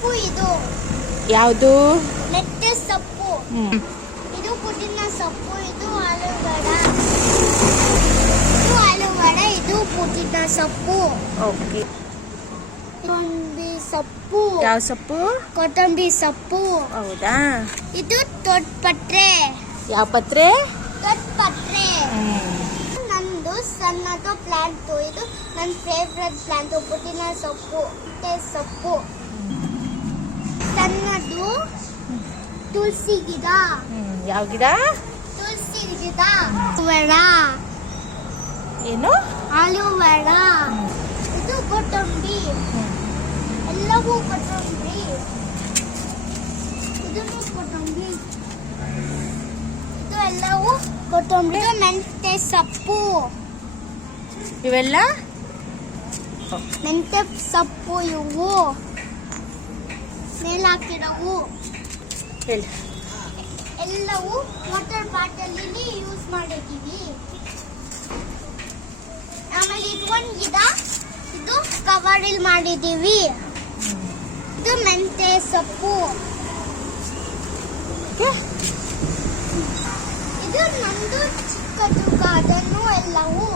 ಸೊಪ್ಪು ಇದು ಯಾವುದು? ಮೆಂತ್ಯ ಸೊಪ್ಪು. ಇದು ಪುದೀನ ಸೊಪ್ಪು. ಇದು ಆಲೂಗಡ್ಡೆ. ಇದು ಆಲೂಗಡ್ಡೆ. ಇದು ಪುದೀನ ಸೊಪ್ಪು. ಓಕೆ. ಕೊತ್ತಂಬರಿ ಸೊಪ್ಪು. ಯಾವ ಸೊಪ್ಪು? ಕೊತ್ತಂಬರಿ ಸೊಪ್ಪು. ಹೌದಾ? ಇದು ದೊಡ್ಡಪತ್ರೆ. ಯಾವ ಪತ್ರೆ? ದೊಡ್ಡಪತ್ರೆ. ನಂದು ಸಣ್ಣದು ಪ್ಲಾಂಟ್. ಇದು ನನ್ನ ಫೇವ್ರೆಟ್ ಪ್ಲಾಂಟ್. ಪುದೀನ ಸೊಪ್ಪು, ಮೆಂತ್ಯ ಸೊಪ್ಪು. ಸಣ್ಣದು ತುಳಸಿ ಗಿಡ. ಯಾವ ಗಿಡ? ತುಳಸಿ ಗಿಡ. ವಡ. ಏನು? ಆಲೂಗಡ್ಡ. ಇದು ಕೊತ್ತಂಬರಿ. ಎಲ್ಲವೂ ಕೊತ್ತಂಬರಿ. ಇದನ್ನು ಕೊತ್ತಂಬರಿ. ಇದು ಎಲ್ಲವೂ ಕೊತ್ತಂಬರಿ. ಇದು ಮೆಂತ್ಯ ಸೊಪ್ಪು. ಇವೆಲ್ಲ ಮೆಂತ್ಯ ಸೊಪ್ಪು. ಇವು ಮೇಲೆ ಹಾಕಿರೋವು ಹೇಳಿ. ಎಲ್ಲವೂ ವಾಟರ್ ಬಾಟಲಲ್ಲಿ ಯೂಸ್ ಮಾಡಿದ್ದೀವಿ. ಆಮೇಲೆ ಇದು ಒಂದು ಗಿಡ. ಇದು ಕವರಲ್ಲಿ ಮಾಡಿದ್ದೀವಿ. ಇದು ಮೆಂತ್ಯ ಸೊಪ್ಪು. ಇದು ನಮ್ದು ಚಿಕ್ಕದು ಗಾರ್ಡನ್ನು. ಎಲ್ಲವೂ